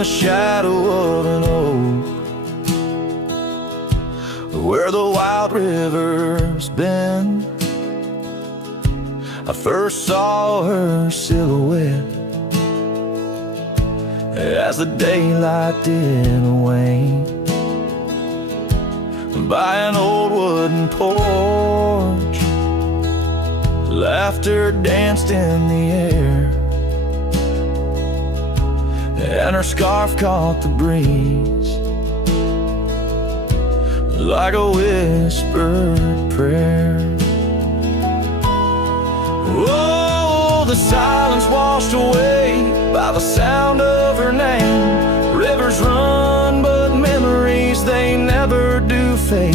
the shadow of an oak, where the wild river's been. I first saw her silhouette as the daylight did wane, by an old wooden porch. Laughter danced in the air, and her scarf caught the breeze like a whispered prayer. Oh, the silence washed away by the sound of her name. Rivers run, but memories, they never do fade.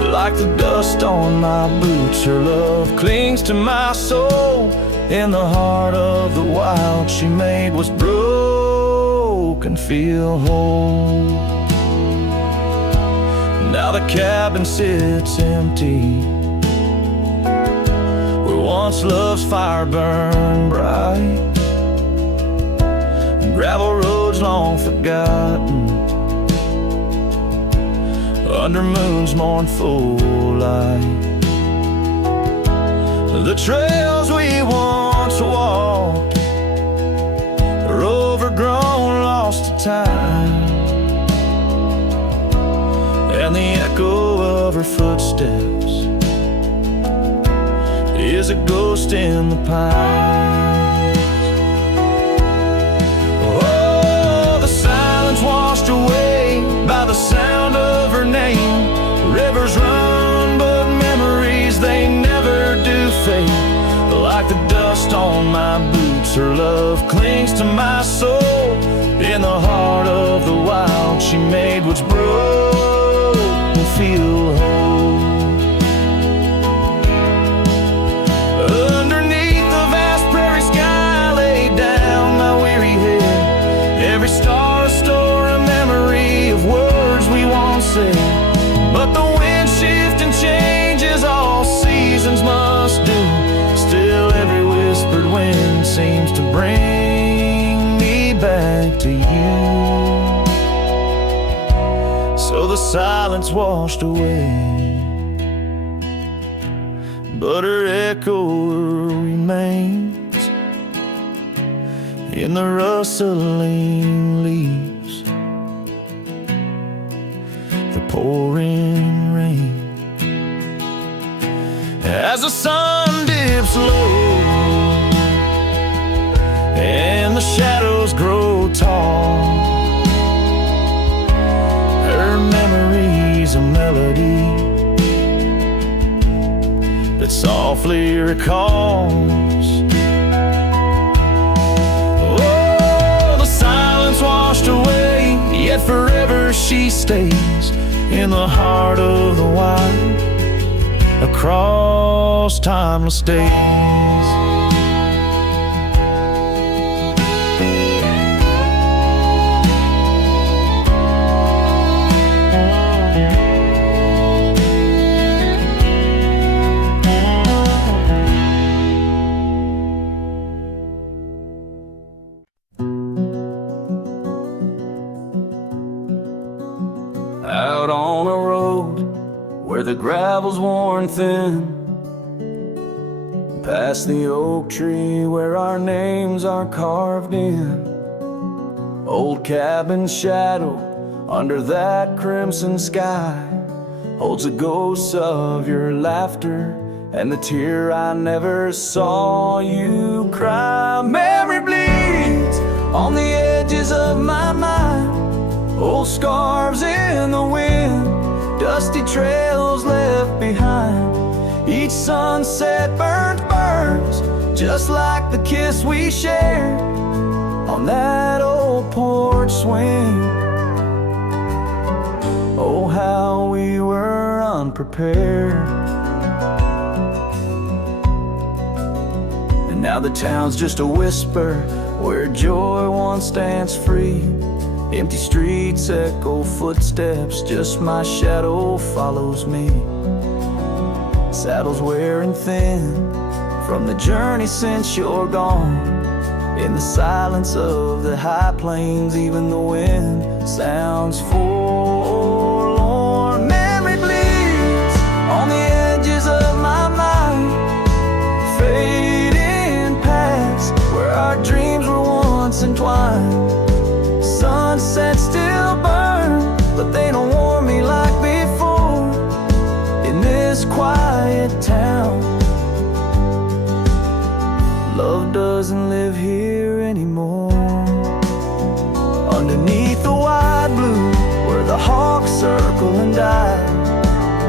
Like the dust on my boots, her love clings to my soul. In the heart of the wild, she made what's broken feel whole. Now the cabin sits empty, where once love's fire burned bright. Gravel roads long forgotten, under moon's mournful light. The trails we once walked are overgrown, lost to time, and the echo of her footsteps is a ghost in the pines. Oh, the silence washed away by the sound of her name. Rivers run, but memories, they never do fade. Like the dust on my boots, her love clings to my soul. In the heart of the wild, she made what's broken feel whole. Underneath the vast prairie sky, laid down my weary head. Every star a store, a memory of words we once said. But the wind shifts and changes, all seasons must do. Still every whispered wind seems to bring me back to you. So the silence washed away, but her echo remains in the rustling leaves, the pouring rain. As the sun dips low and the shadows grow tall, her memory's a melody that softly recalls. Oh, the silence washed away, yet forever she stays in the heart of the wild, across timeless days. Out on a road where the gravel's worn thin, past the oak tree where our names are carved in. Old cabin shadow under that crimson sky holds the ghosts of your laughter and the tear I never saw you cry. Memory bleeds on the edges of my mind, old scarves in the wind, dusty trails left behind. Each sunset burns just like the kiss we shared on that old porch swing. Oh, how we were unprepared. And now the town's just a whisper where joy once danced free. Empty streets echo footsteps, just my shadow follows me. Saddles wearing thin from the journey since you're gone. In the silence of the high plains, even the wind sounds forlorn. Memory bleeds on the edges of my mind, fading past where our dreams were once entwined. Sunsets still burn, but they don't warm me like before. In this quiet town, love doesn't live here anymore. Underneath the wide blue, where the hawks circle and die,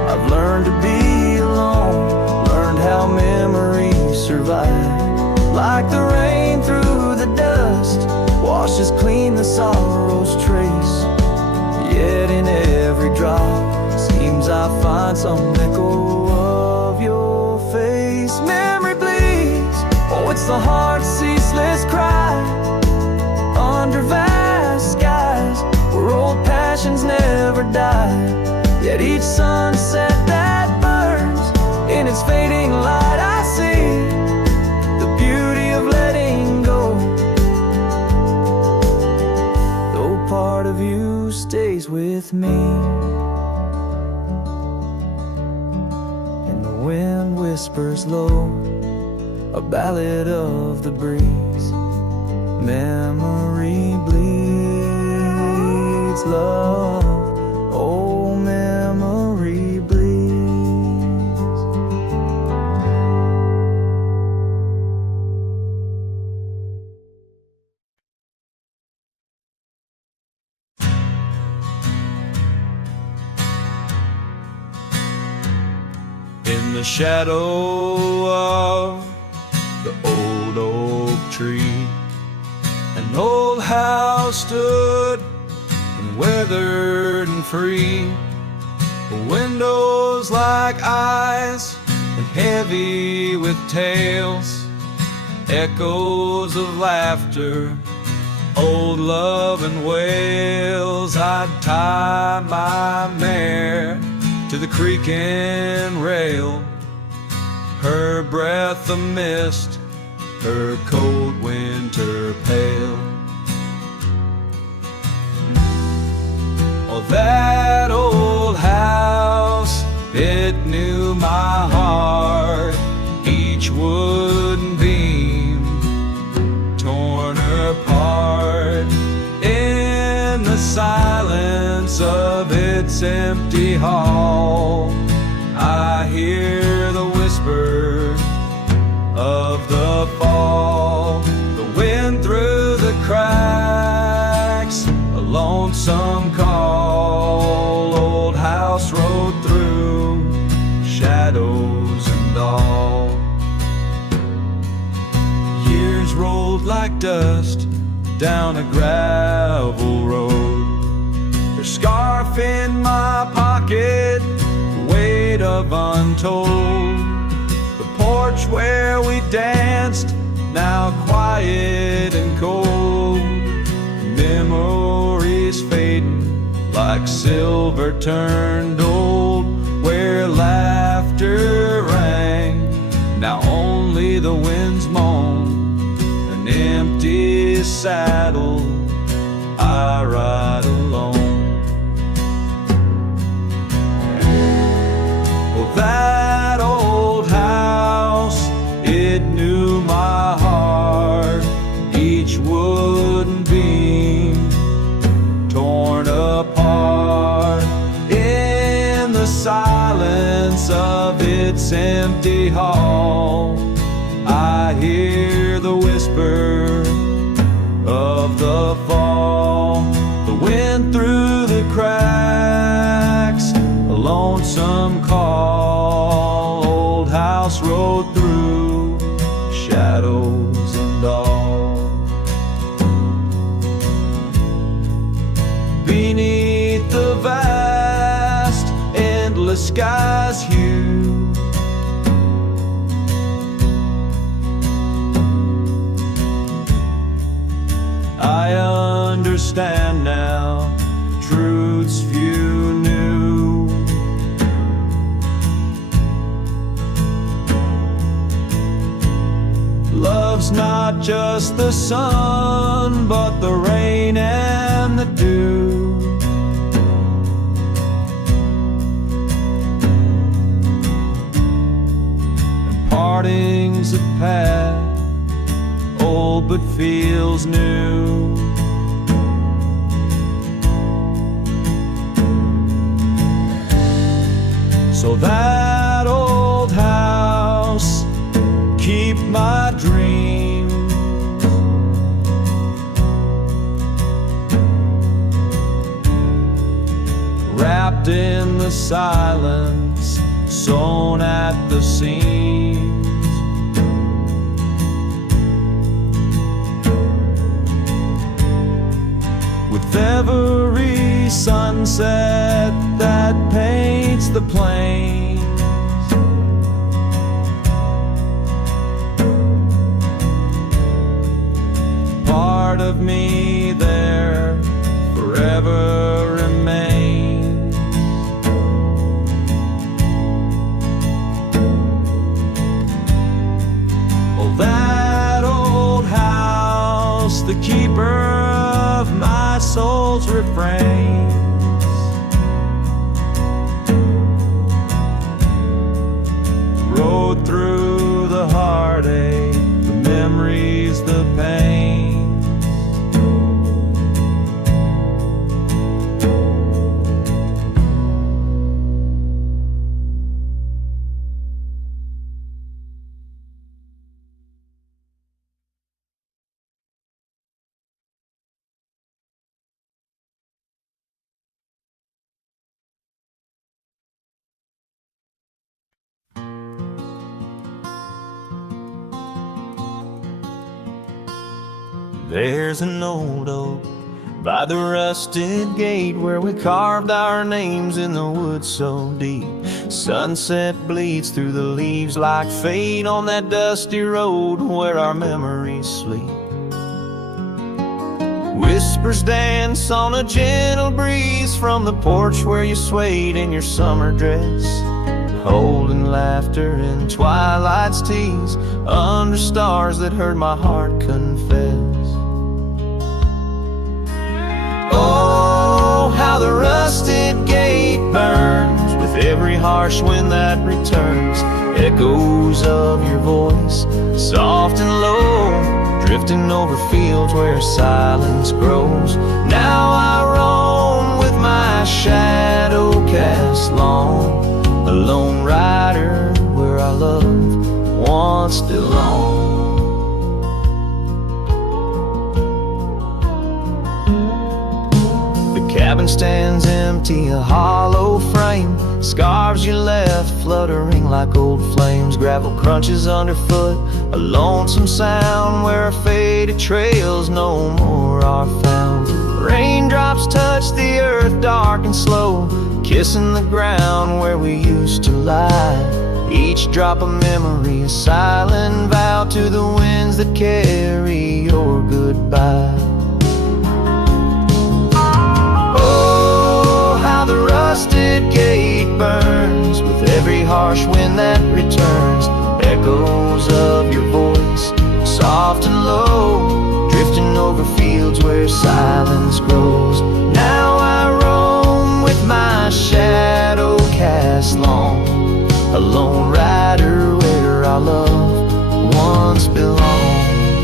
I've learned to be alone, learned how memories survive. Like the rain through the dust, washes clean the sorrow's trace. Yet in every drop, seems I find some echo of your face. Memory bleeds, oh, it's the heart's ceaseless cry. Under vast skies, where old passions never die. Yet each sunset that burns, in its fading light I see the beauty of letting go. Though part of you stays with me. And the wind whispers low, a ballad of the breeze. Memory bleeds love, oh memory bleeds. In the shadow of the old oak tree, an old house stood, and weathered and free. The windows like eyes, and heavy with tales, echoes of laughter, old love and wails. I'd tie my mare to the creaking rail, her breath a mist, her cold winter pale. Oh, that old house, it knew my heart, each wooden beam torn apart. In the silence of its empty hall, I hear the whisper of the fall. The wind through the cracks, a lonesome call. Old house rode through, shadows and all. Years rolled like dust down a gravel road, her scarf in my pocket, weight of untold. The porch where we danced, now quiet and cold. Memories fading like silver turned old. Where laughter rang, now only the winds moan. An empty saddle, I ride alone. Well, that old house, it knew my heart, each wooden beam torn apart. In the silence of its empty hall, I hear the whisper of the fall. The wind through the cracks, a lonesome call. Old house rode through, shadows and all. Beneath the vast, endless sky's hue, I understand now truths few knew. Love love's not just the sun, but the rain and the dew. And parting's a path, old but feels new. So that old house, keep my dreams. Wrapped in the silence, sewn at the seams. With every sunset that paints the plains, part of me there forever remains. Oh, that old house, the keeper of my soul's refrains. Rode through the heartache, the memories, the pain. There's an old oak by the rusted gate where we carved our names in the wood so deep. Sunset bleeds through the leaves like fate on that dusty road where our memories sleep. Whispers dance on a gentle breeze from the porch where you swayed in your summer dress, holding laughter in twilight's tease under stars that heard my heart confess. Oh, how the rusted gate burns with every harsh wind that returns. Echoes of your voice, soft and low, drifting over fields where silence grows. Now I roam with my shadow cast long, a lone rider where our love once belonged. The cabin stands empty, a hollow frame, scarves you left fluttering like old flames. Gravel crunches underfoot, a lonesome sound where our faded trails no more are found. Raindrops touch the earth dark and slow, kissing the ground where we used to lie. Each drop of memory, a silent vow to the winds that carry your goodbye. Oh, how the rusted gate burns with every harsh wind that returns. Echoes of your voice, soft and low, drifting over fields where silence grows. Now I roam with my shadow cast long, a lone rider where our love once belonged.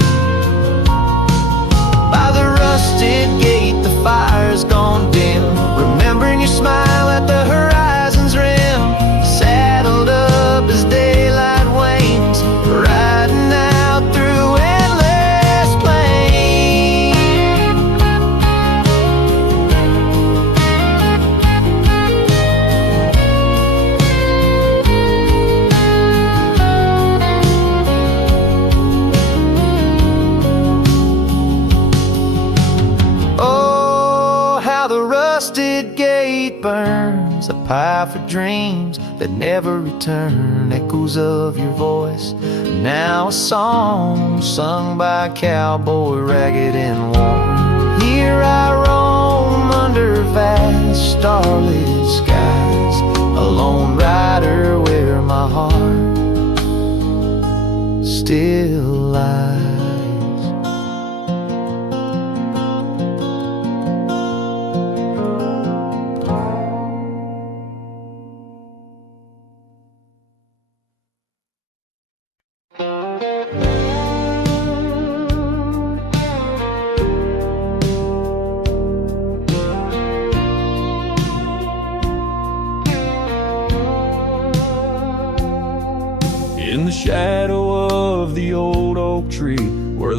By the rusted gate, the fire's gone dim, remembering your smile at the horizon's rim. Saddled up as daylight wanes, riding out through endless plain. Oh, how the rusted gate burns, a pyre for dreams that never return. Echoes of your voice, now a song sung by a cowboy ragged and worn. Here I roam under vast starlit skies, a lone rider where my heart still lies.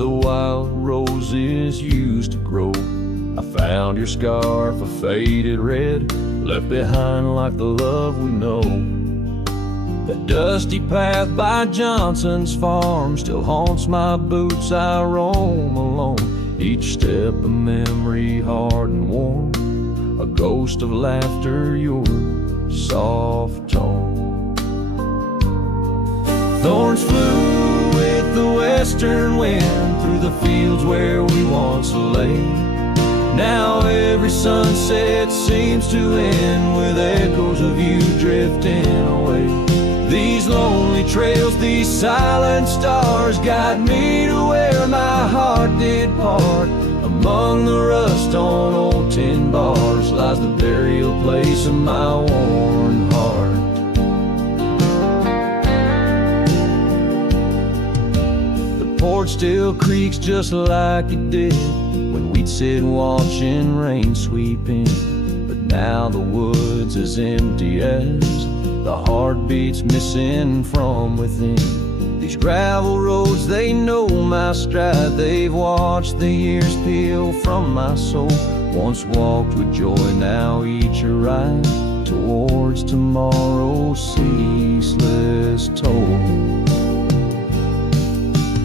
the wild roses used to grow. I found your scarf, a faded red, left behind like the love we know. That dusty path by Johnson's farm still haunts my boots, I roam alone. Each step a memory hard and warm, a ghost of laughter, your soft tone. Thorns flew with the western wind through the fields where we once lay. Now every sunset seems to end with echoes of you drifting away. These lonely trails, these silent stars guide me to where my heart did part. Among the rust on old tin bars lies the burial place of my worn heart. The porch still creaks just like it did when we'd sit watching rain sweep in. But now the wood's as empty as the heartbeats missing from within. These gravel roads, they know my stride. They've watched the years peel from my soul. Once walked with joy, now each a ride towards tomorrow's ceaseless toll.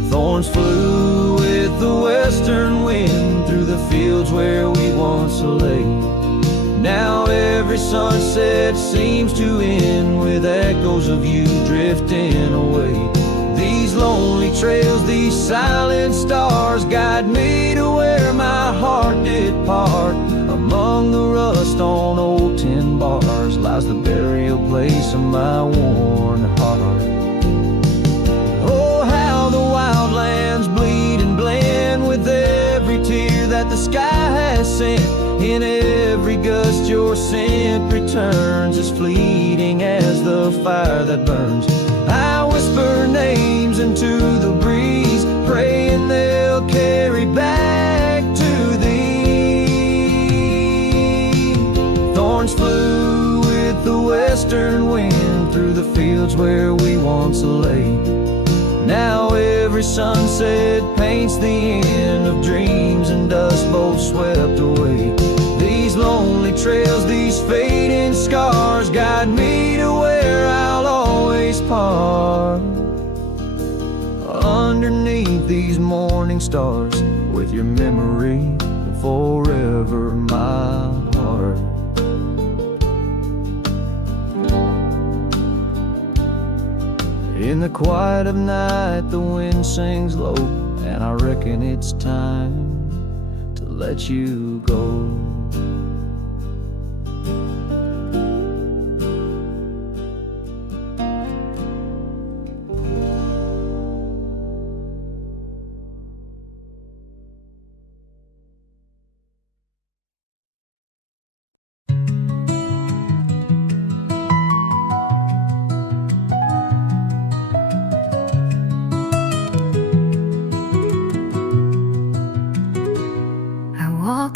Thorns flew with the western wind through the fields where we once lay. Now every sunset seems to end with echoes of you drifting away. These lonely trails, these silent stars guide me to where my heart did part. Among the rust on old tin bars lies the burial place of my worn heart. Oh, how the wildlands bleed and blend with every tear that the sky has sent. In every gust your scent returns, as fleeting as the fire that burns. I whisper names into the breeze, praying they'll carry back to thee. Thorns flew with the western wind through the fields where we once lay. Now every sunset paints the end of dreams and dust both swept away. These lonely trails, these fading scars guide me to where I'll always part. Underneath these morning stars, with your memory forever my heart. In the quiet of night the wind sings low, and I reckon it's time to let you go.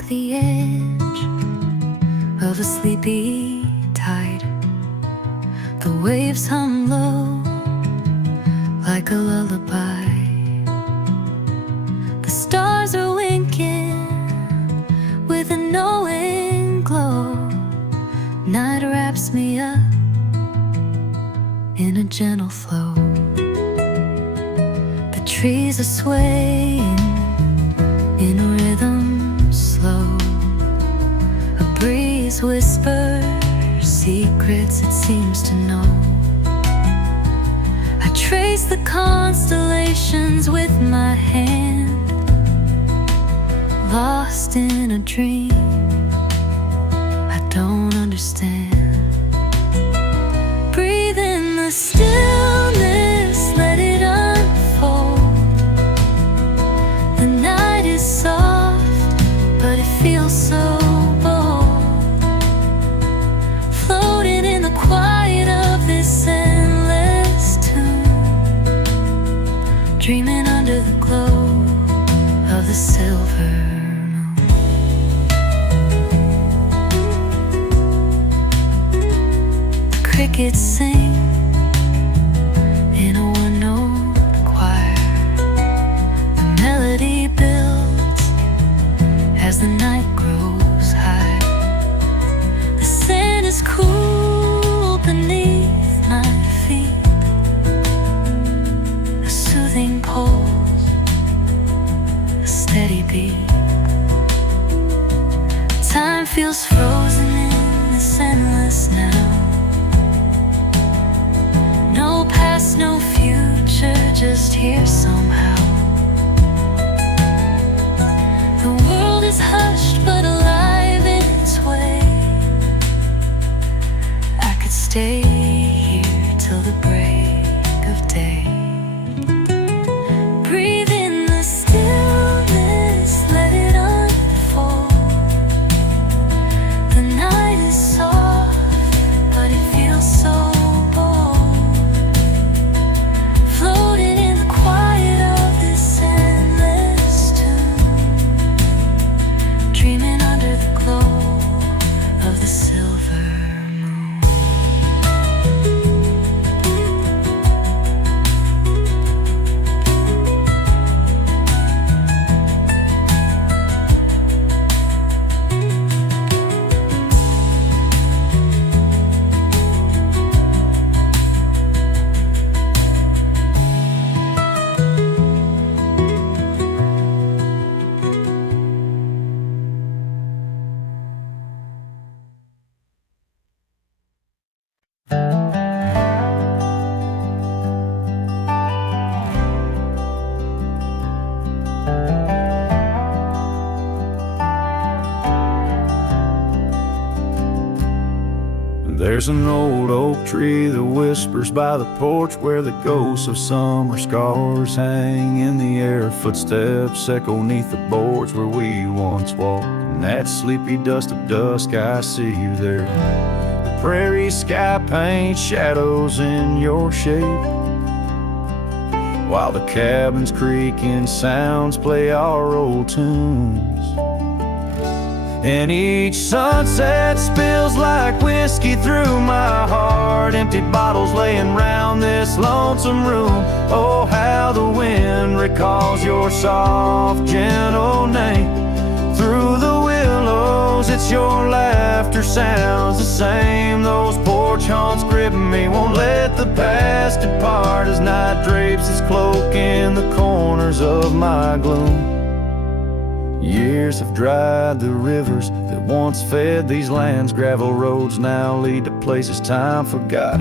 The edge of a sleepy tide, the waves hum low like a lullaby. The stars are winking with a knowing glow. Night wraps me up in a gentle flow. The trees are swaying in a rhythm slow. A breeze whispers secrets it seems to know. I trace the constellations with my hand, lost in a dream I don't understand. Breathe in the stillness, let it unfold. The night is soft, but it feels so bold, floating in the quiet of this endless tune, dreaming under the glow of the silver moon. The crickets sing in a one-note choir. The melody steady beat. Time feels frozen in this endless now. No past, no future, just here somehow. The world is hushed but alive in its way. I could stay here till the break of day. Breathe in the stillness, let it unfold. The night is soft, but it feels so bold. Floating in the quiet of this endless tune, dreaming under the glow of the silver moon. There's an old oak tree that whispers by the porch, where the ghosts of summer scars hang in the air. Footsteps echo neath the boards where we once walked. In that sleepy dust of dusk, I see you there. The prairie sky paints shadows in your shape, while the cabin's creaking sounds play our old tunes. And each sunset spills like whiskey through my heart. Empty bottles laying round this lonesome room. Oh, how the wind recalls your soft, gentle name. Through the willows, it's your laughter sounds the same. Those porch haunts grip me, won't let the past depart, as night drapes its cloak in the corners of my gloom. Years have dried the rivers that once fed these lands. Gravel roads now lead to places time forgot.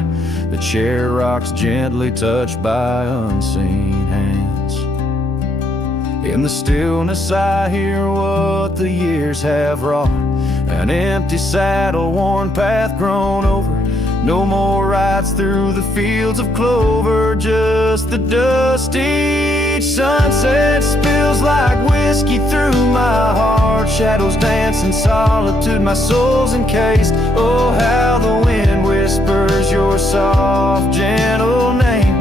The chair rocks gently touched by unseen hands. In the stillness I hear what the years have wrought. An empty saddle, worn path grown over. No more rides through the fields of clover, just the dusty. Each sunset spills like whiskey through my heart. Shadows dance in solitude, my soul's encased. Oh, how the wind whispers your soft, gentle name.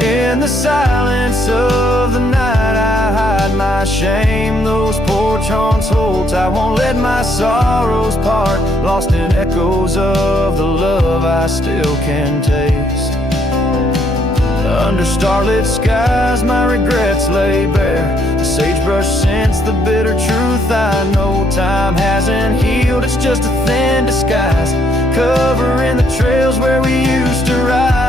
In the silence of the night I hide my shame. Those porch haunts hold tight, won't let my sorrows part. Lost in echoes of the love I still can taste. Under starlit skies my regrets lay bare. The sagebrush scents the bitter truth I know. Time hasn't healed, it's just a thin disguise, covering the trails where we used to ride.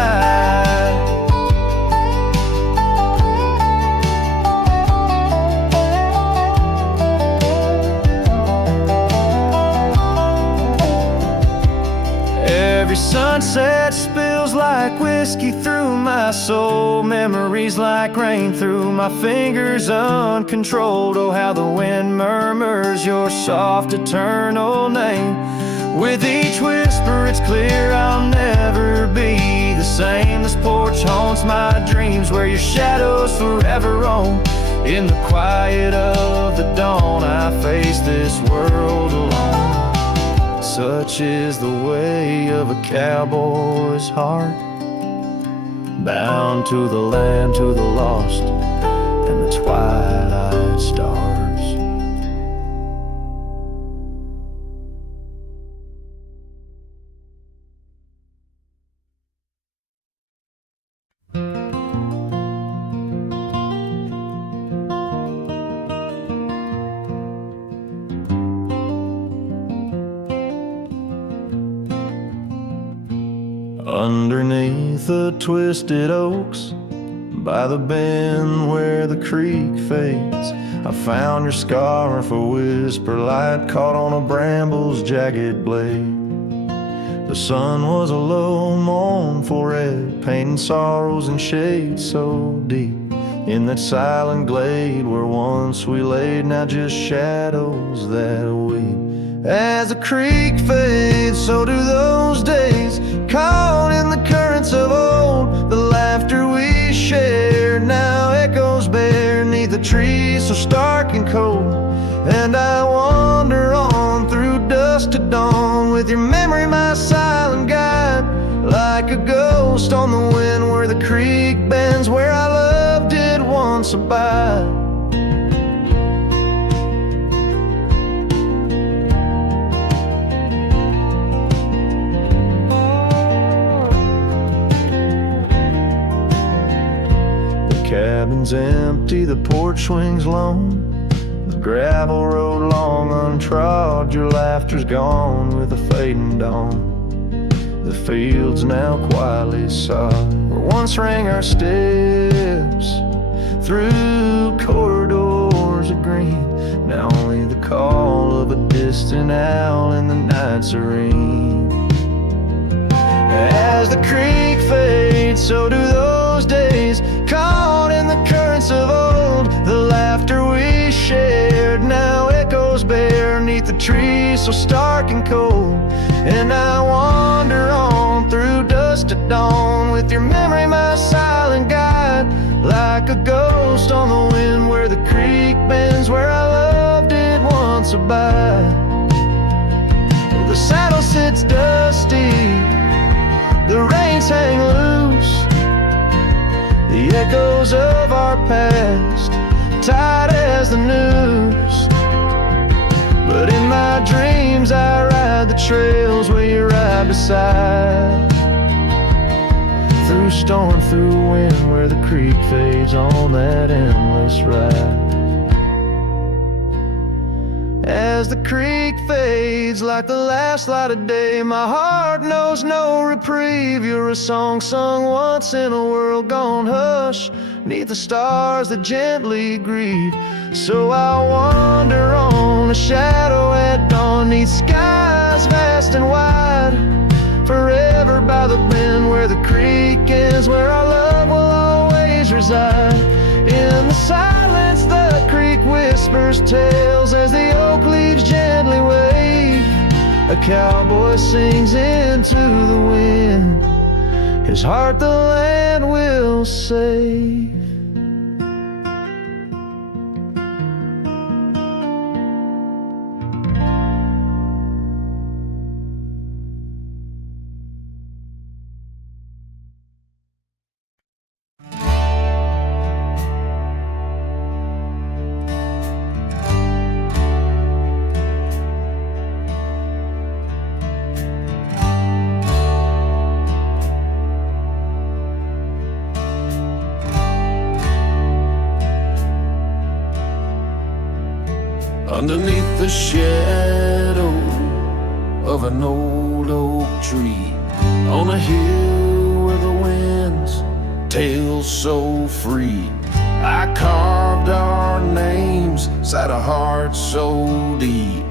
Every sunset spills like whiskey through my soul. Memories like rain through my fingers uncontrolled. Oh, how the wind murmurs your soft eternal name. With each whisper it's clear I'll never be the same. This porch haunts my dreams, where your shadows forever roam. In the quiet of the dawn I face this world alone. Such is the way of a cowboy's heart, bound to the land, to the lost, and the twilight stars. Underneath the twisted oaks, by the bend where the creek fades, I found your scarf, a whisper light caught on a bramble's jagged blade. The sun was a low, mournful red, painting sorrows in shades so deep. In that silent glade where once we laid, now just shadows that weep. As the creek fades, so do those days, caught in the currents of old. The laughter we shared now echoes bare neath the trees so stark and cold. And I wander on through dusk to dawn, with your memory my silent guide, like a ghost on the wind where the creek bends, where our love did once abide. The cabin's empty, the porch swings lone, the gravel road long untrod. Your laughter's gone with the fading dawn. The fields now quietly sod, where once rang our steps through corridors of green. Now only the call of a distant owl in the night serene. As the creek fades, so do those days, caught in the currents of old. The laughter we shared now echoes bare neath the trees so stark and cold. And I wander on through dusk to dawn, with your memory my silent guide, like a ghost on the wind where the creek bends, where our love did once abide. The saddle sits dusty, the reins hang loose, the echoes of our past tied as the noose. But in my dreams I ride the trails where you ride beside, through storm, through wind, where the creek fades on that endless ride. As the creek fades like the last light of day, my heart knows no reprieve. You're a song sung once in a world gone hush, neath the stars that gently grieve. So I wander on, a shadow at dawn, neath skies vast and wide, forever by the bend where the creek ends, where our love will always reside. In the silence the creek whispers tales as the oak leaves gently wave. A cowboy sings into the wind, his heart the land will save. Underneath the shadow of an old oak tree, on a hill where the winds tail so free, I carved our names inside a heart so deep,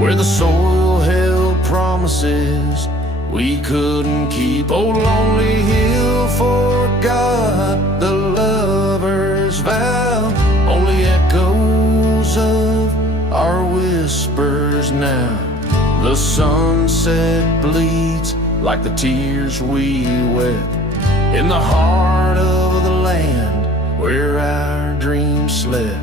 where the soil held promises we couldn't keep. Oh, lonely hill forgot the lover's vow, only echoes of our whispers now. The sunset bleeds like the tears we wept in the heart of the land where our dreams slept.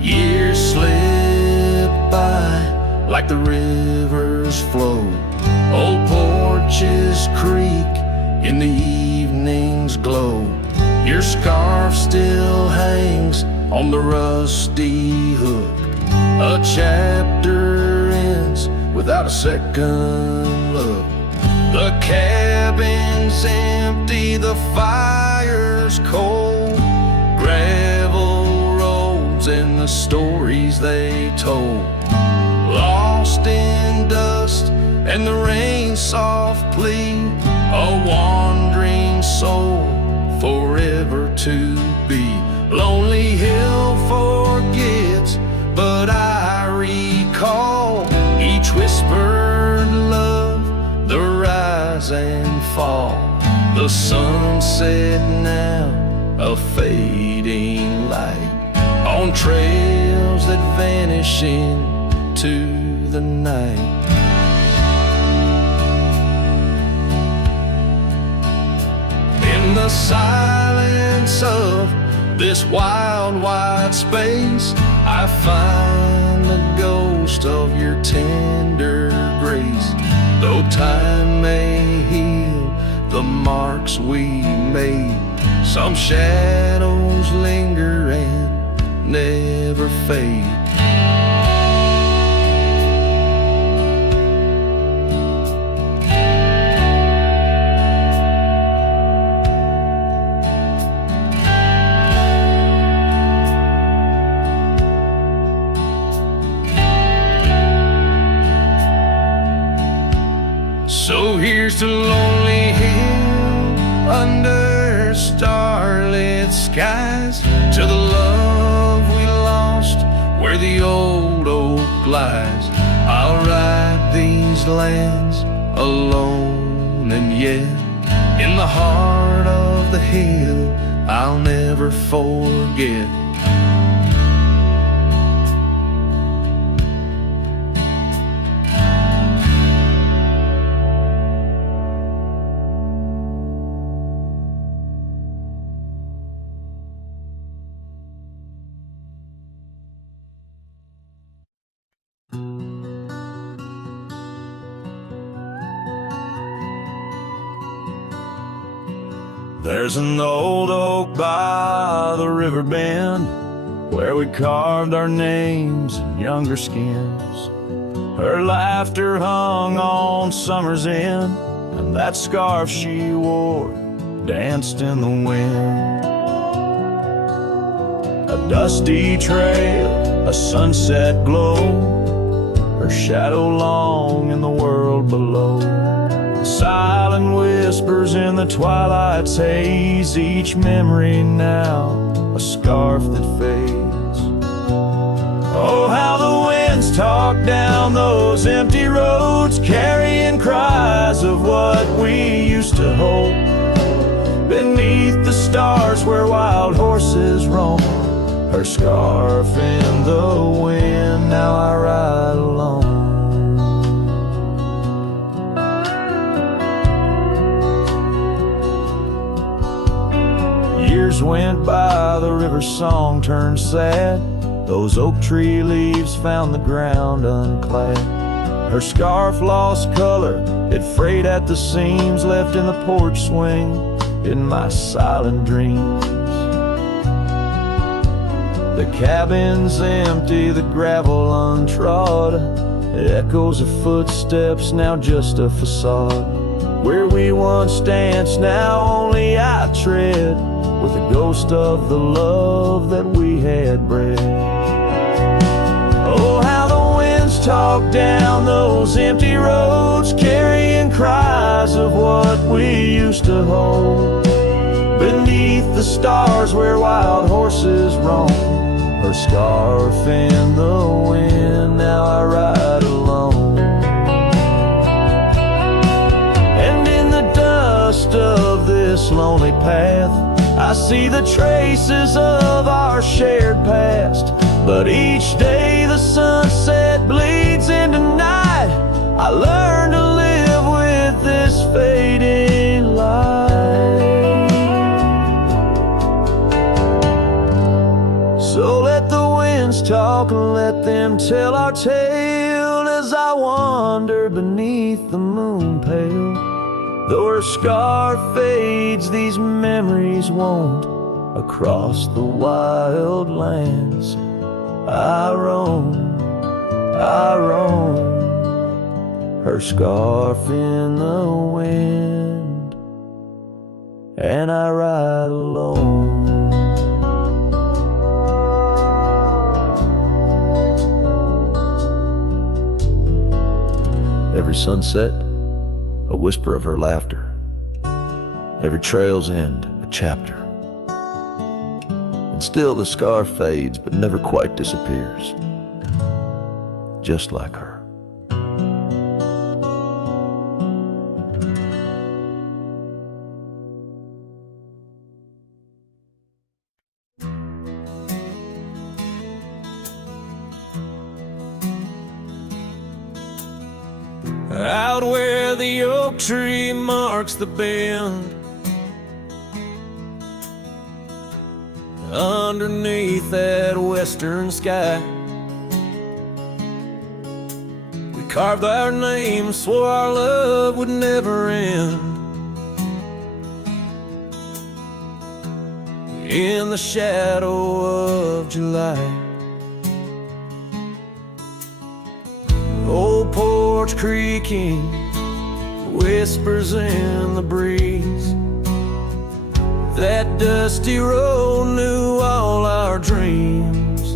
Years slip by like the rivers flow, old porches creak in the evening's glow. Your scarf still hangs on the rusty hook, a chapter ends without a second look. The cabin's empty, the fire's cold, gravel roads and the stories they told, lost in dust and the rain's soft plea, a wandering soul to be. Lonely Hill forgets, but I recall each whispered love, the rise and fall. The sunset now, a fading light on trails that vanish into the night. In the silence of this wild, wide space, I find the ghost of your tender grace. Though time may heal the marks we made, some shadows linger and never fade. So here's to Lonely Hill under starlit skies, to the love we lost where the old oak lies. I'll ride these lands alone, and yet in the heart of the hill I'll never forget. There's an old oak by the river bend where we carved our names in younger skins. Her laughter hung on summer's end, and that scarf she wore danced in the wind. A dusty trail, a sunset glow, her shadow long in the world below. Silent whispers in the twilight's haze, each memory now a scarf that fades. Oh, how the winds talk down those empty roads, carrying cries of what we used to hold. Beneath the stars where wild horses roam, her scarf in the wind, now I ride alone. Years went by, the river's song turned sad. Those oak tree leaves found the ground unclad. Her scarf lost color, it frayed at the seams, left in the porch swing in my silent dreams. The cabin's empty, the gravel untrodden, echoes of footsteps, now just a facade. Where we once danced, now only I tread, with the ghost of the love that we had bred. Oh, how the winds talk down those empty roads, carrying cries of what we used to hold. Beneath the stars where wild horses roam, her scarf in the wind, now I ride alone. And in the dust of this lonely path, I see the traces of our shared past. But each day the sunset bleeds into night, I learn to live with this fading light. So let the winds talk and let them tell our tale, as I wander beneath the moon pale. Though her scarf fades, these memories won't. Across the wild lands I roam, her scarf in the wind, and I ride alone. Every sunset, a whisper of her laughter. Every trail's end, a chapter. And still the scar fades but never quite disappears, just like her. Out where the oak tree marks the bend, underneath that western sky, we carved our names, swore our love would never end. In the shadow of July, old porch creaking, whispers in the breeze. That dusty road knew all our dreams.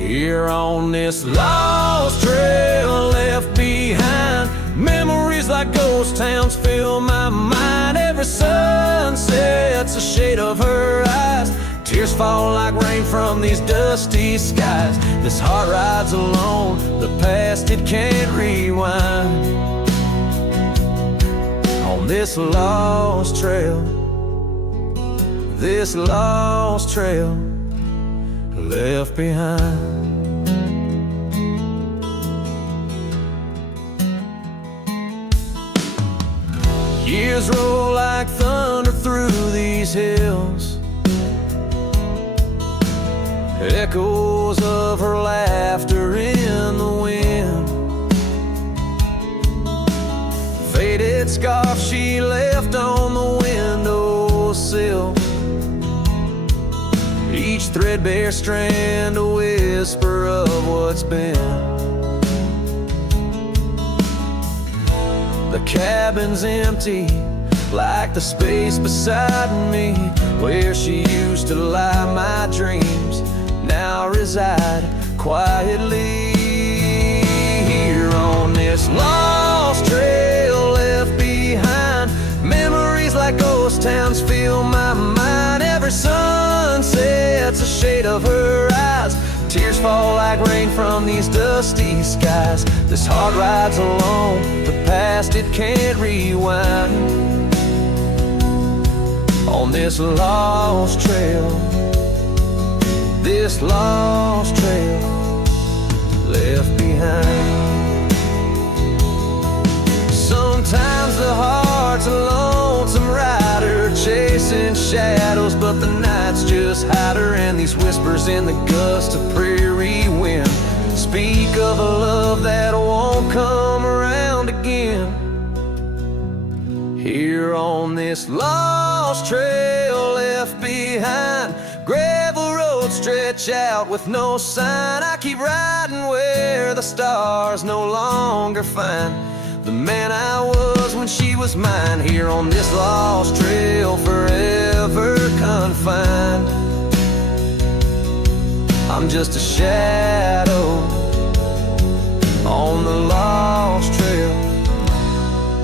Here on this lost trail left behind, memories like ghost towns fill my mind. Every sunset's a shade of her eyes. Tears fall like rain from these dusty skies. This heart rides alone, the past it can't rewind. On this lost trail, this lost trail left behind. Years roll like thunder through these hills, echoes of her laughter in the wind. Faded scarf she left on the windowsill, each threadbare strand a whisper of what's been. The cabin's empty, like the space beside me, where she used to lie my dreams now reside quietly. Here on this lost trail left behind, memories like ghost towns fill my mind. Every sunset's a shade of her eyes. Tears fall like rain from these dusty skies. This heart rides alone, the past it can't rewind. On this lost trail, this lost trail left behind. Sometimes the heart's a lonesome rider, chasing shadows, but the nights just hide her. And these whispers in the gust of prairie wind speak of a love that won't come around again. Here on this lost trail left behind, gravel roads stretch out with no sign. I keep riding where the stars no longer find the man I was when she was mine. Here on this lost trail, forever confined, I'm just a shadow on the lost trail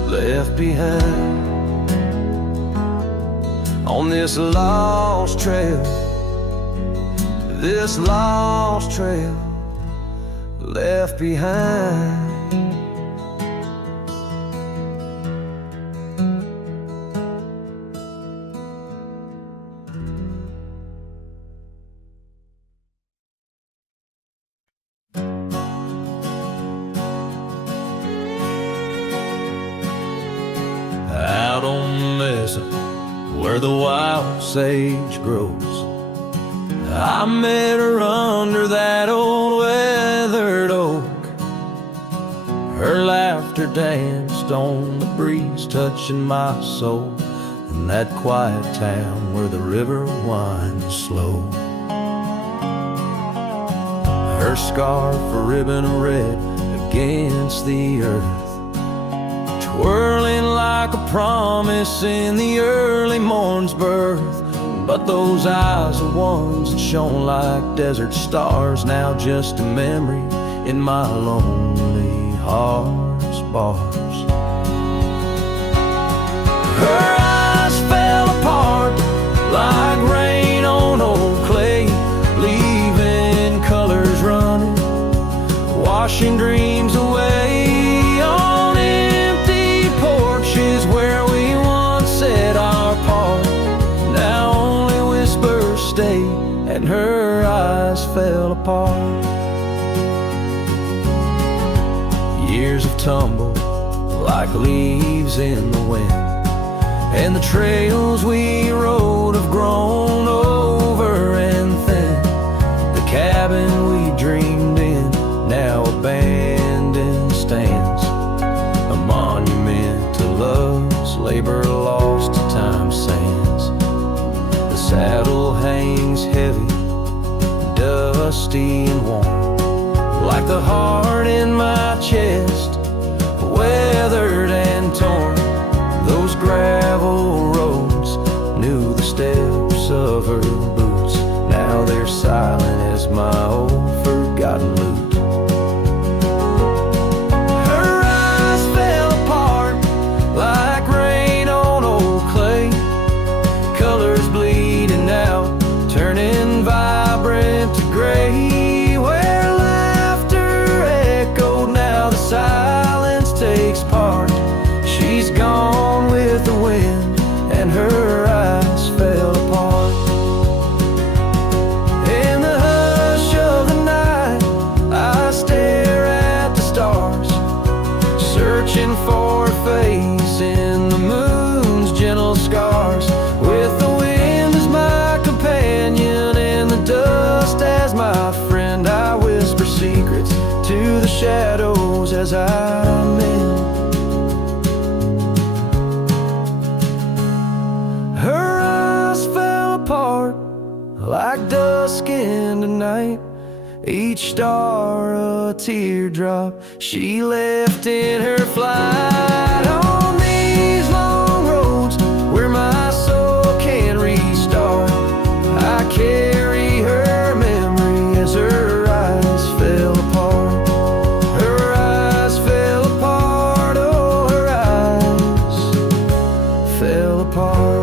left behind. On this lost trail, this lost trail left behind. Out on the mesa where the wild sage grows, I met her under that old weathered oak. Her laughter danced on the breeze, touching my soul in that quiet town where the river winds slow. Her scarf a ribbon of red against the earth, twirling like a promise in the early morn's birth. But those eyes are ones that shone like desert stars, now just a memory in my lonely heart's bars. Her eyes fell apart like rain on oak, her eyes fell apart. Years have tumbled like leaves in the wind, and the trails we rode have grown over and thin. The cabin we dreamed in, now abandoned, stands a monument to love's labor lost to time's sands. The saddle hangs heavy, dusty and worn, like the heart in my chest, weathered and torn. Those gravel roads knew the steps of her boots. Now they're silent as my old forgotten lute. Her eyes fell apart like rain on old clay, colors bleeding out, turning vibrant to gray. Where laughter echoed, now the silence takes part. She's gone with the wind, and her eyes fell apart. In the hush of the night, I stare at the stars, searching for a face in the moon's gentle scars. With the wind as my companion and the dust as my friend, I whisper secrets to the shadows as I mend. Her eyes fell apart like dusk in the night, each star a teardrop she left in her flight. On these long roads where my soul can restart, I carry her memory as her eyes fell apart. Her eyes fell apart, oh, her eyes fell apart.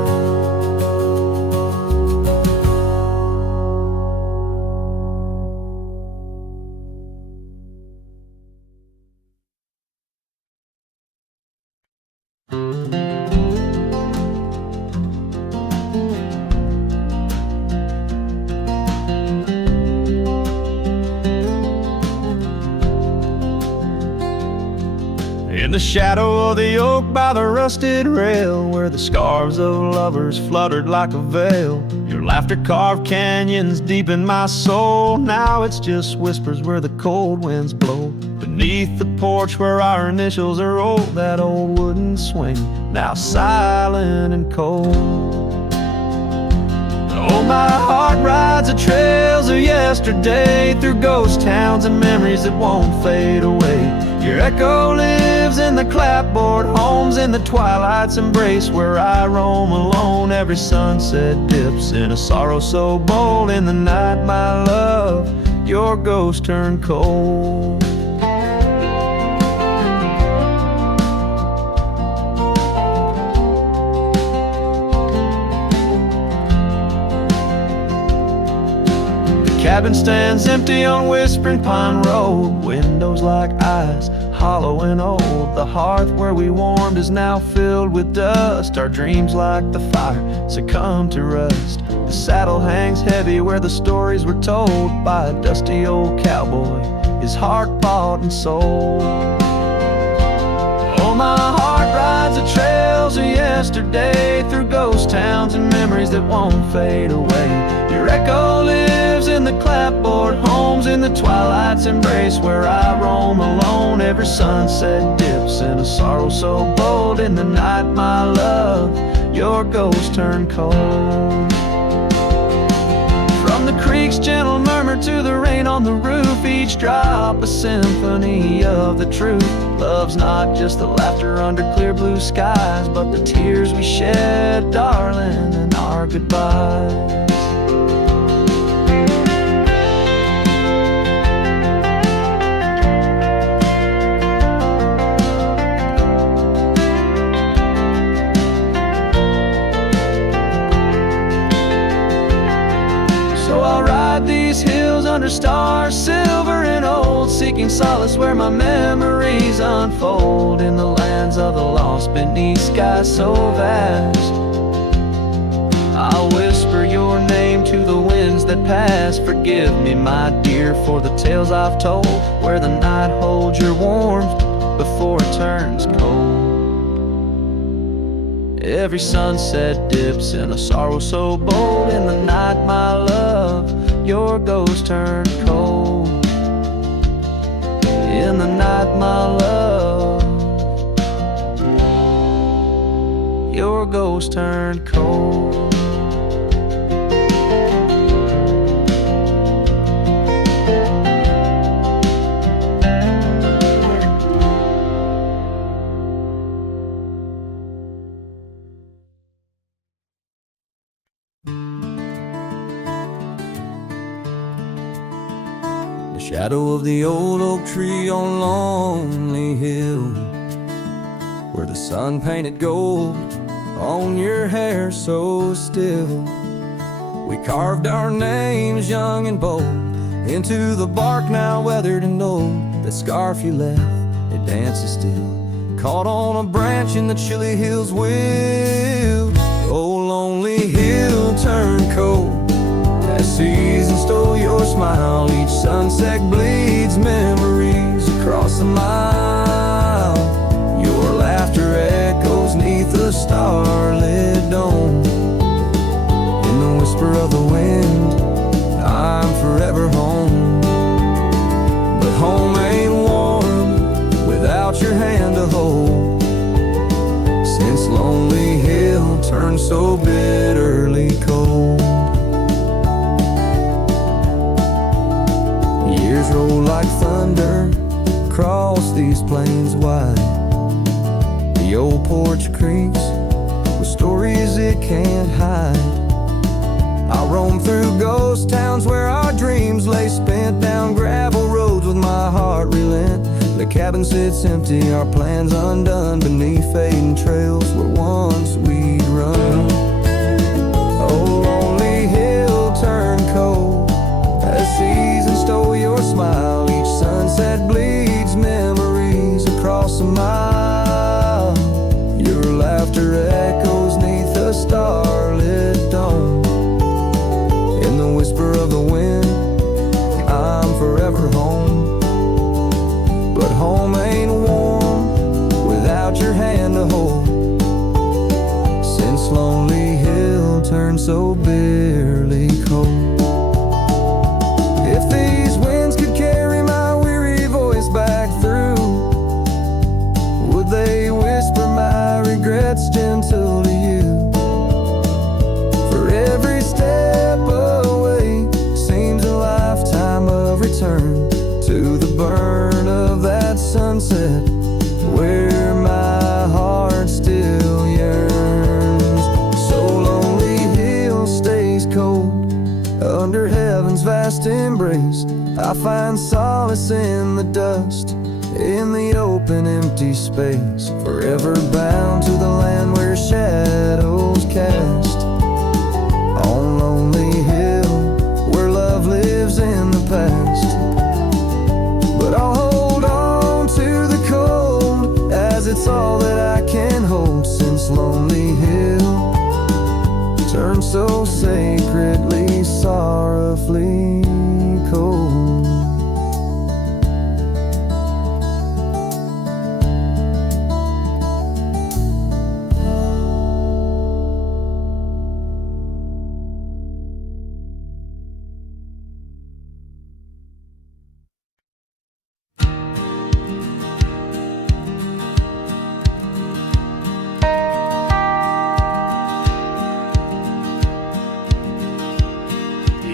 In the shadow of the oak by the rusted rail, where the scarves of lovers fluttered like a veil, your laughter carved canyons deep in my soul. Now it's just whispers where the cold winds blow. Beneath the porch where our initials are old, that old wooden swing, now silent and cold. Oh, my heart rides the trails of yesterday, through ghost towns and memories that won't fade away. Your echo lives in the clapboard homes, in the twilight's embrace where I roam alone. Every sunset dips in a sorrow so bold. In the night, my love, your ghost turned cold. Cabin stands empty on Whispering Pine Road, windows like eyes, hollow and old. The hearth where we warmed is now filled with dust. Our dreams like the fire succumb to rust. The saddle hangs heavy where the stories were told by a dusty old cowboy, his heart bought and sold. Oh, my heart rides the trails of yesterday, through ghost towns and memories that won't fade away. Your echo lives in the clapboard homes, in the twilight's embrace where I roam alone. Every sunset dips in a sorrow so bold. In the night, my love, your ghost turned cold. From the creek's gentle murmur to the rain on the roof, each drop a symphony of the truth. Love's not just the laughter under clear blue skies, but the tears we shed, darling, and our goodbyes. These hills under stars, silver and old, seeking solace where my memories unfold. In the lands of the lost, beneath skies so vast, I'll whisper your name to the winds days that pass. Forgive me, my dear, for the tales I've told, where the night holds your warmth before it turns cold. Every sunset dips in a sorrow so bold. In the night, my love, your ghost turned cold. In the night, my love, your ghost turned cold. The shadow of the old oak tree on Lonely Hill, where the sun painted gold on your hair so still. We carved our names young and bold into the bark now weathered and old. That scarf you left, it dances still, caught on a branch in the chilly hills will. Oh, Lonely Hill turned cold as season stole your smile. Each sunset bleeds memories across a mile. Your laughter echoes neath the starlit dome. In the whisper of the wind, I'm forever home. But home ain't warm without your hand to hold. Since Lonely Hill turned so bitterly cold. Years roll like thunder across these plains wide. The old porch creaks with stories it can't hide. I roam through ghost towns where our dreams lay spent, down gravel roads with my heart relent. The cabin sits empty, our plans undone, beneath fading trails where once we'd run. Oh, Lonely Hill turned cold as season stole your smile. Each sunset bleeds memories across a mile. Your laughter echoes neath the starlit dome. In the whisper of the wind, I'm forever home. But home ain't warm without your hand to hold. Since Lonely Hill turned so bitterly cold. If these winds could carry my weary voice back through, would they whisper my regrets gentle to you? For every step away seems a lifetime of return to the burn of that sunset where my heart still yearns. So Lonely Hill stays cold under heaven's vast embrace. I find solace in the dust, in the open empty space, forever bound to the land where shadows cast. On Lonely Hill, where love lives in the past. But I'll hold on to the cold, as it's all that I can hold. Since Lonely Hill turned so sacredly, sorrowfully cold.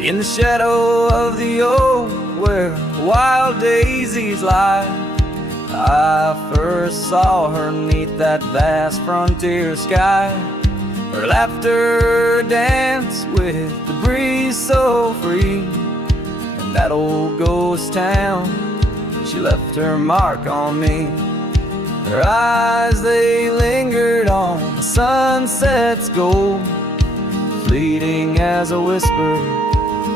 In the shadow of the oak where wild daisies lie, I first saw her 'neath that vast frontier sky. Her laughter danced with the breeze so free. In that old ghost town, she left her mark on me. Her eyes, they lingered on the sunset's gold, fleeting as a whisper,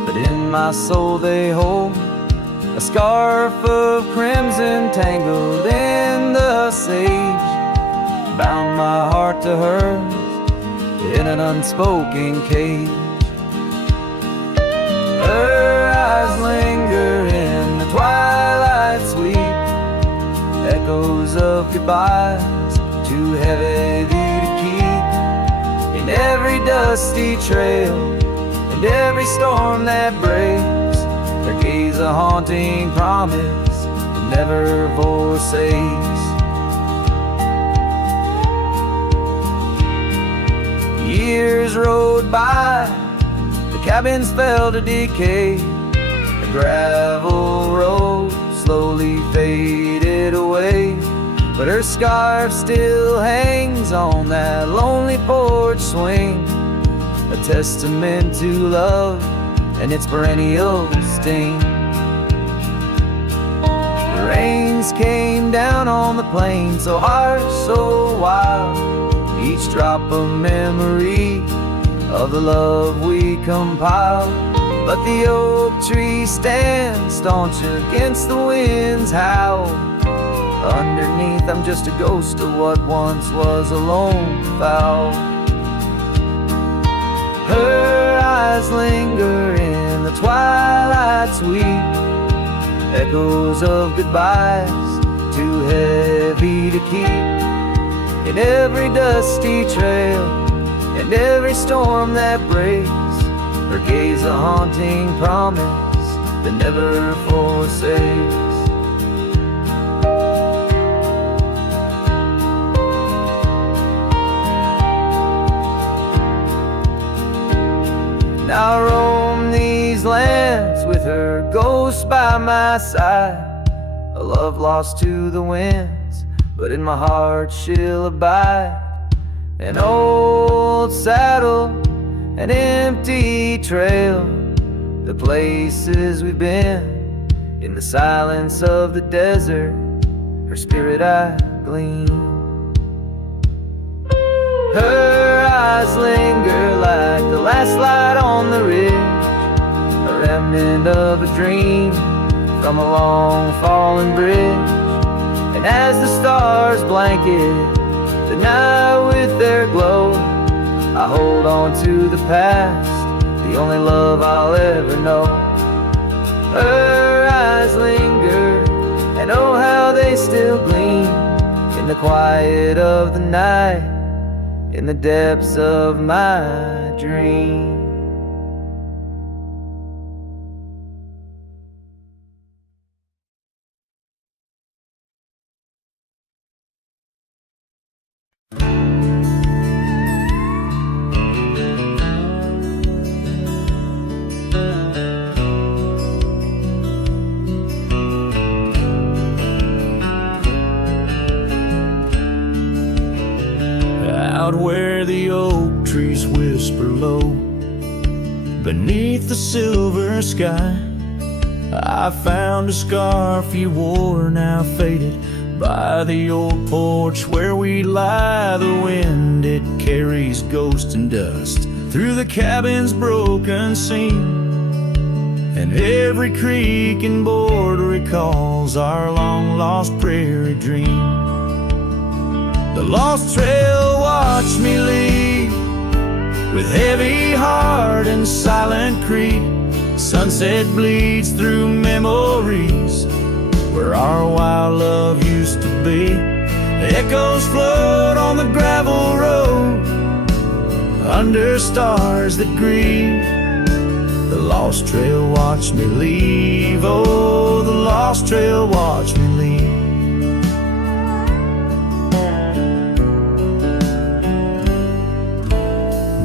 but in my soul they hold a scarf of crimson tangled in the sage, bound my heart to hers in an unspoken cage. eyes linger in the twilight sweet, echoes of goodbyes too heavy to keep. In every dusty trail and every storm that breaks, there gaze a haunting promise that never forsakes. Years rode by, the cabins fell to decay, the gravel road slowly faded away, but her scarf still hangs on that lonely porch swing, a testament to love and its perennial sting. The rains came down on the plain, so harsh, so wild, each drop a memory of the love we compiled. But the oak tree stands staunch against the wind's howl. Underneath I'm just a ghost of what once was a lone fowl. Her eyes linger in the twilight sweet, echoes of goodbyes too heavy to keep. In every dusty trail and every storm that breaks, her gaze a haunting promise that never forsakes. Now I roam these lands with her ghost by my side, a love lost to the winds, but in my heart she'll abide. An old saddle, an empty trail, the places we've been, in the silence of the desert, her spirit I glean. Her eyes linger like the last light on the ridge, a remnant of a dream from a long fallen bridge. And as the stars blanket the night with their glow, I hold on to the past, the only love I'll ever know. Her eyes linger, and oh how they still gleam, in the quiet of the night, in the depths of my dream. Out where the oak trees whisper low, beneath the silver sky, I found a scarf you wore, now faded, by the old porch where we lie. The wind, it carries ghost and dust through the cabin's broken seam, and every creak and board recalls our long-lost prairie dream. The lost trail watched me leave, with heavy heart and silent creep. Sunset bleeds through memories where our wild love used to be. Echoes float on the gravel road under stars that grieve. The lost trail watched me leave, oh, the lost trail watched me leave.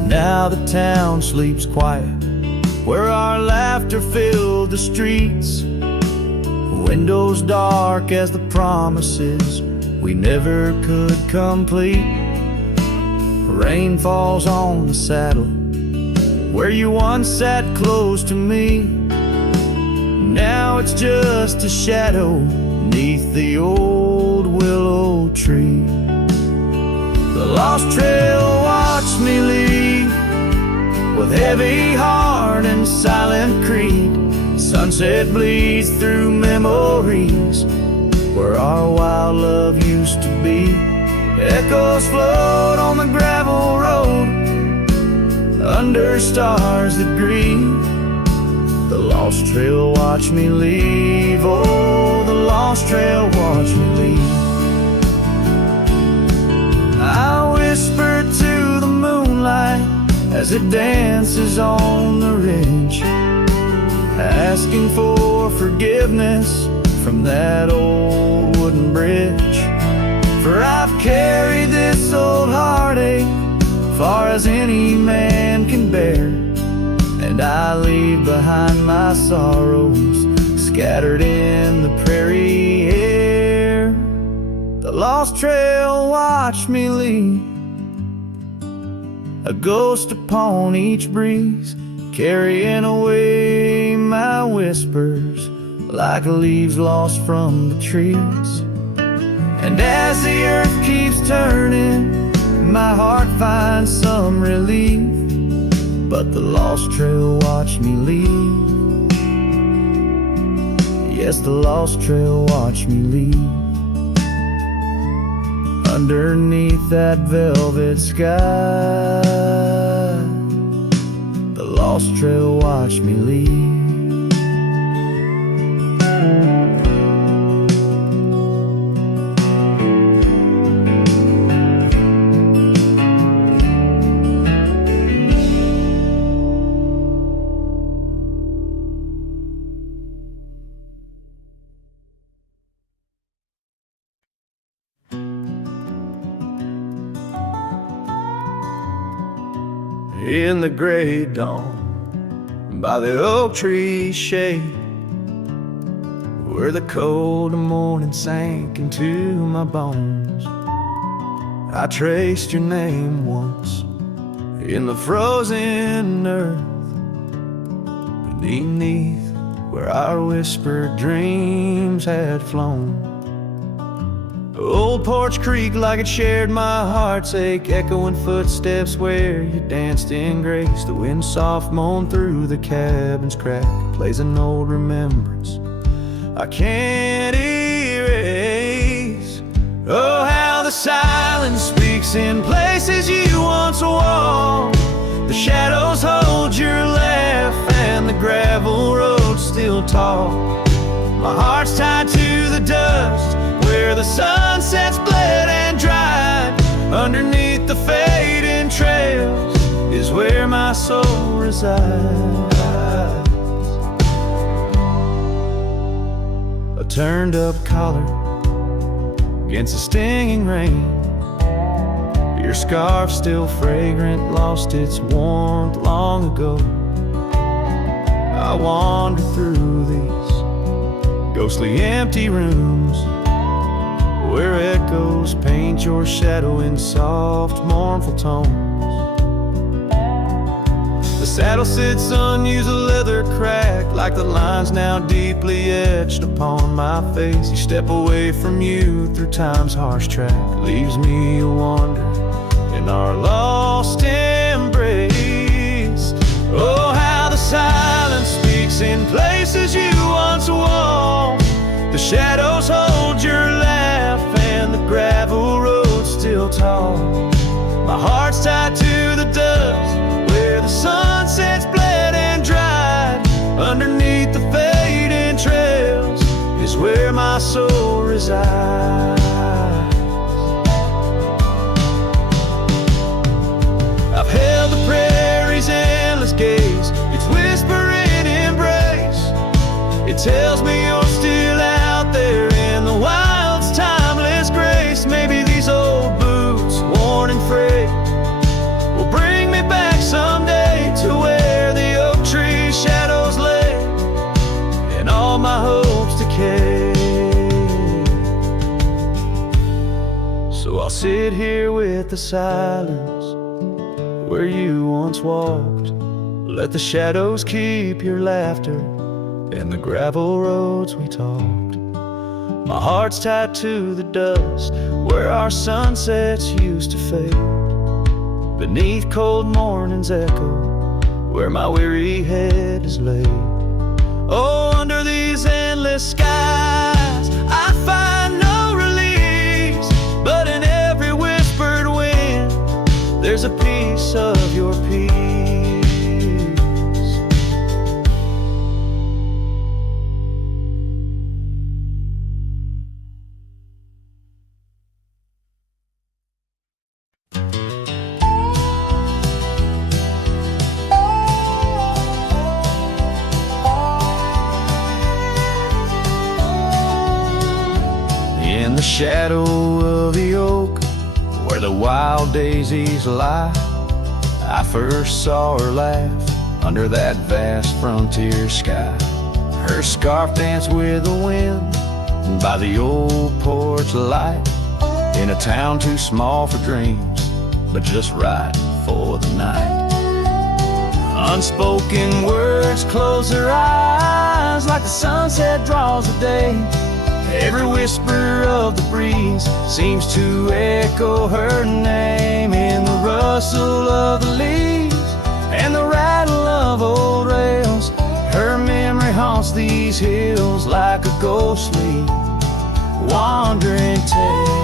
Now the town sleeps quiet, where our laughter filled the streets. Windows dark as the promises we never could complete. Rain falls on the saddle where you once sat close to me. Now it's just a shadow neath the old willow tree. The lost trail watched me leave, with heavy heart and silent creed. Sunset bleeds through memories where our wild love used to be. Echoes float on the gravel road under stars that grieve. The lost trail watched me leave. Oh, the lost trail watched me leave. I whisper to the moonlight as it dances on the ridge, asking for forgiveness from that old wooden bridge. For I've carried this old heartache far as any man can bear, and I leave behind my sorrows scattered in the prairie air. The lost trail watched me leave, a ghost upon each breeze, carrying away my whispers like leaves lost from the trees. And as the earth keeps turning, my heart finds some relief, but the lost trail watched me leave. Yes, the lost trail watched me leave. Underneath that velvet sky, the lost trail watched me leave. In the gray dawn, by the oak tree shade, where the cold morning sank into my bones, I traced your name once in the frozen earth, beneath where our whispered dreams had flown. Old Porch Creek like it shared my heart's ache, echoing footsteps where you danced in grace. The wind soft moaned through the cabin's crack, plays an old remembrance I can't erase. Oh, how the silence speaks in places you once walked. The shadows hold your laugh and the gravel roads still talk. My heart's tied to the dust where the sunset's bled and dried. Underneath the fading trails is where my soul resides. A turned up collar against the stinging rain, your scarf still fragrant, lost its warmth long ago. I wander through these ghostly empty rooms where echoes paint your shadow in soft, mournful tones. The saddle sits unused, a leather crack, like the lines now deeply etched upon my face. You step away from you through time's harsh track, leaves me a wander in our lost embrace. Oh, how the silence speaks in places you once walked. The shadows hold your laugh and the gravel roads still talk. My heart's tied to the dust where the sunset's bled and dried. Underneath the fading trails is where my soul resides. I've held the prairie's endless gaze, its whispering embrace. It tells me you're still out there in the wild's timeless grace. Maybe these old boots, worn and frayed, will bring me back someday to where the oak tree shadows lay and all my hopes decay. So I'll sit here with the silence where you once walked. Let the shadows keep your laughter and the gravel roads we talked. My heart's tied to the dust where our sunsets used to fade. Beneath cold morning's echo where my weary head is laid. Oh, under these endless skies I find no release, but in every whispered wind there's a piece of your peace. shadow of the oak where the wild daisies lie, I first saw her laugh under that vast frontier sky. Her scarf danced with the wind by the old porch light, in a town too small for dreams, but just right for the night. Unspoken words close her eyes like the sunset draws the day. Every whisper of the breeze seems to echo her name in the rustle of the leaves and the rattle of old rails. Her memory haunts these hills like a ghostly wandering tale.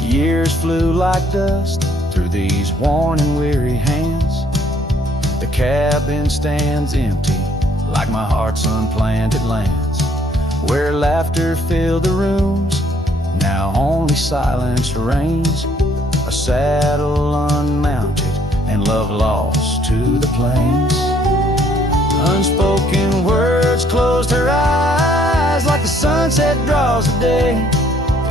Years flew like dust through these worn and weary hands. The cabin stands empty like my heart's unplanted lands, where laughter filled the rooms, now only silence reigns. A saddle unmounted and love lost to the plains. Unspoken words closed her eyes like the sunset draws the day.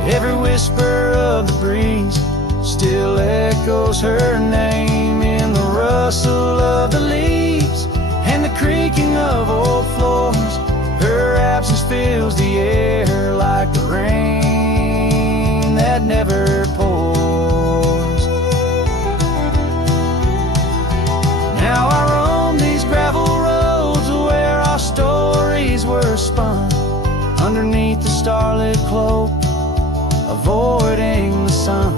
Every whisper of the breeze still echoes her name in the rustle of the leaves and the creaking of old floors. Her absence fills the air like the rain that never pours. Now I roam these gravel roads where our stories were spun, underneath the starlit cloak, avoiding the sun.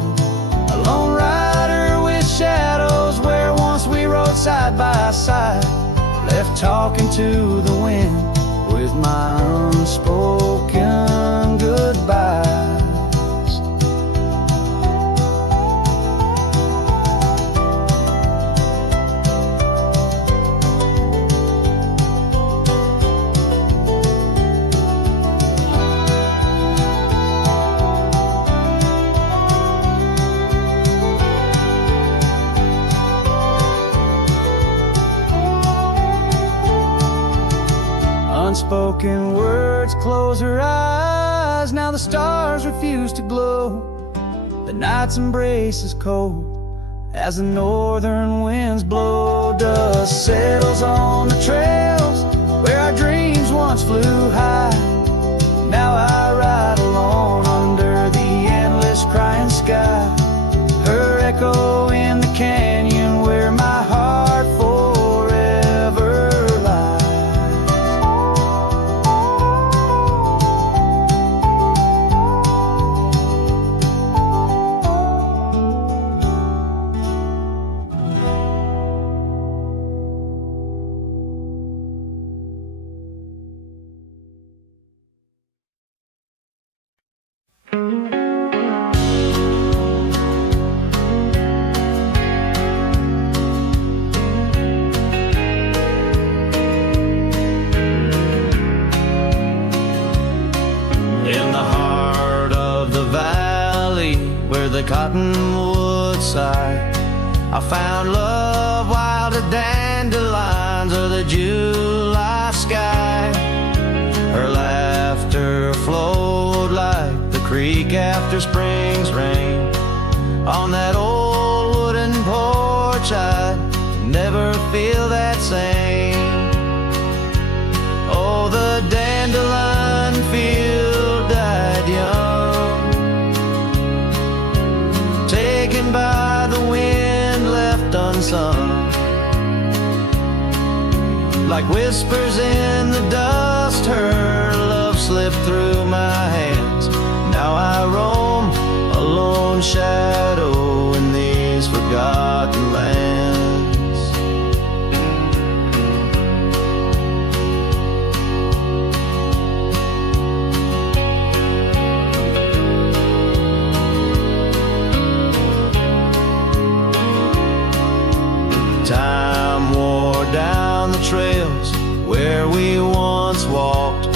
A lone rider with shadows where once we rode side by side, left talking to the wind with my unspoken goodbyes. Unspoken words close her eyes, now the stars refuse to glow. The night's embrace is cold as the northern winds blow. Dust settles on the trails where our dreams once flew high. Now I ride alone under the endless crying sky. Her echo in the canyon where my heart forever lies. The cottonwood side, I found love, wild as dandelions or the July sky. Her laughter flowed like the creek after spring's rain. On that old wooden porch I'd never feel that same. Oh, the dandelion field died young, taken by the wind, left unsung. Like whispers in the dust, her love slipped through my hands. Now I roam a lone shadow in these forgotten lands. Time wore down the trails where we once walked,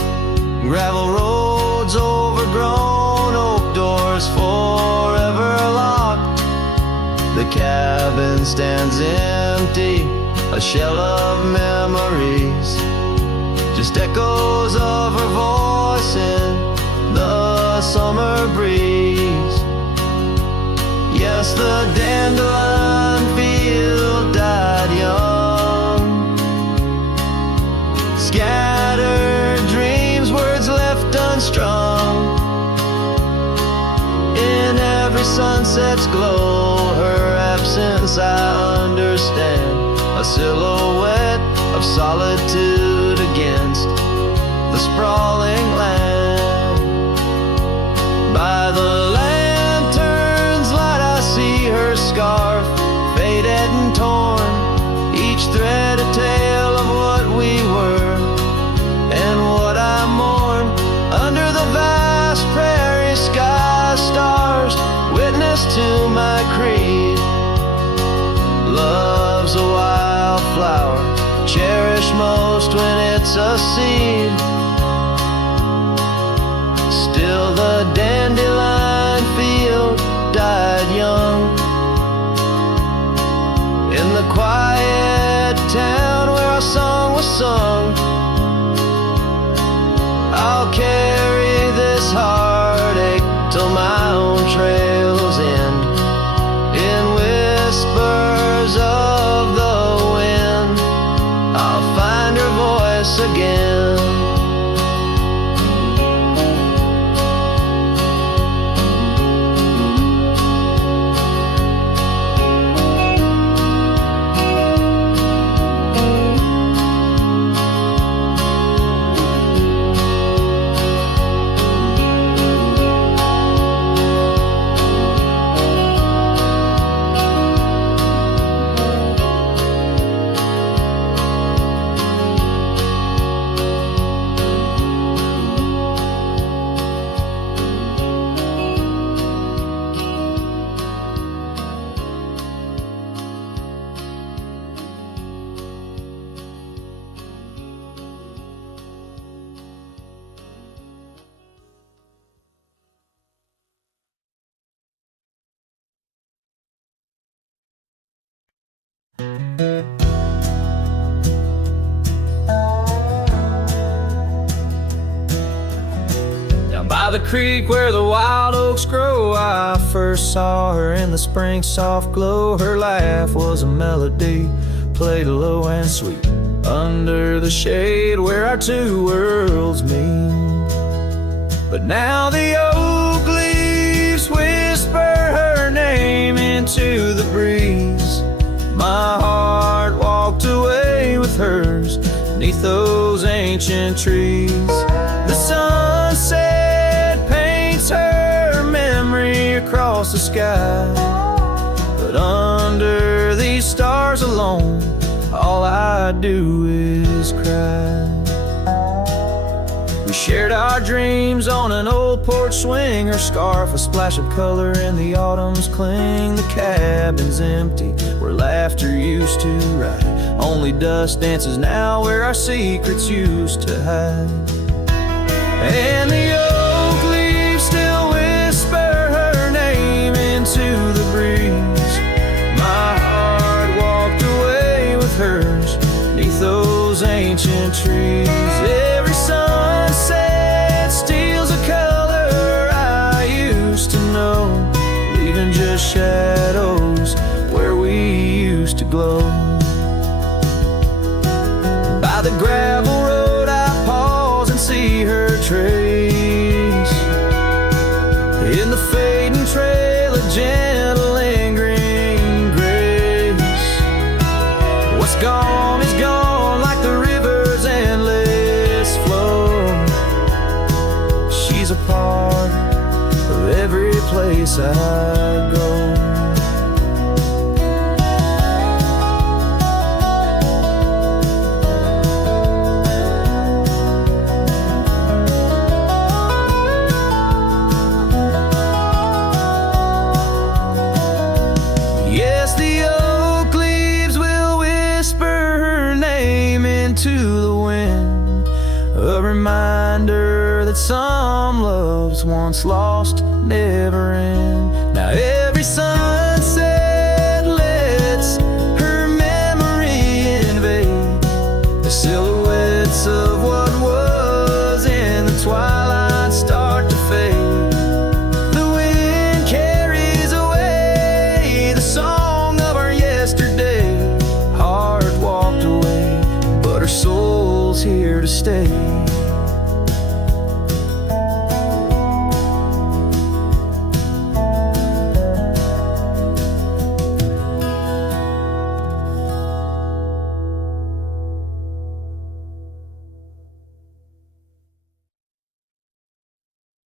gravel roads overgrown, oak doors forever locked. The cabin stands empty, a shell of memories, just echoes of her voice in the summer breeze. Yes, the dandelion field died young. Scattered dreams, words left unstrung. In every sunset's glow, her absence I understand. A silhouette of solitude against the sprawling land. By the lantern's light I see her scarf, faded and torn, each thread a tale of what we were and what I mourn. Under the vast prairie sky, stars witness to my creed. Love's a wildflower, cherished most when it's a seed. Still the dandelion field died young. In the quiet town where our song was sung, I'll carry this heartache till my own trails end. In whispers of the wind, I'll find her voice again. Down by the creek where the wild oaks grow, I first saw her in the spring soft glow. Her laugh was a melody, played low and sweet, under the shade where our two worlds meet. But now the oak leaves whisper her name into the breeze. My heart walked away with hers beneath those ancient trees. The sunset paints her memory across the sky, but under these stars alone, all I do is cry. We shared our dreams on an old porch swing, her scarf a splash of color in the autumn's cling. The cabin's empty where laughter used to ride, only dust dances now where our secrets used to hide. And the oak leaves still whisper her name into the breeze. My heart walked away with hers beneath those ancient trees. Every sunset steals a color I used to know, leaving just shadows where we used to glow. By the gravel road I pause and see her trace. In the fading trail a gentle lingering grace. What's gone is gone like the river's endless flow. She's a part of every place I go. To the wind, a reminder that some loves once lost never end. Now every sunset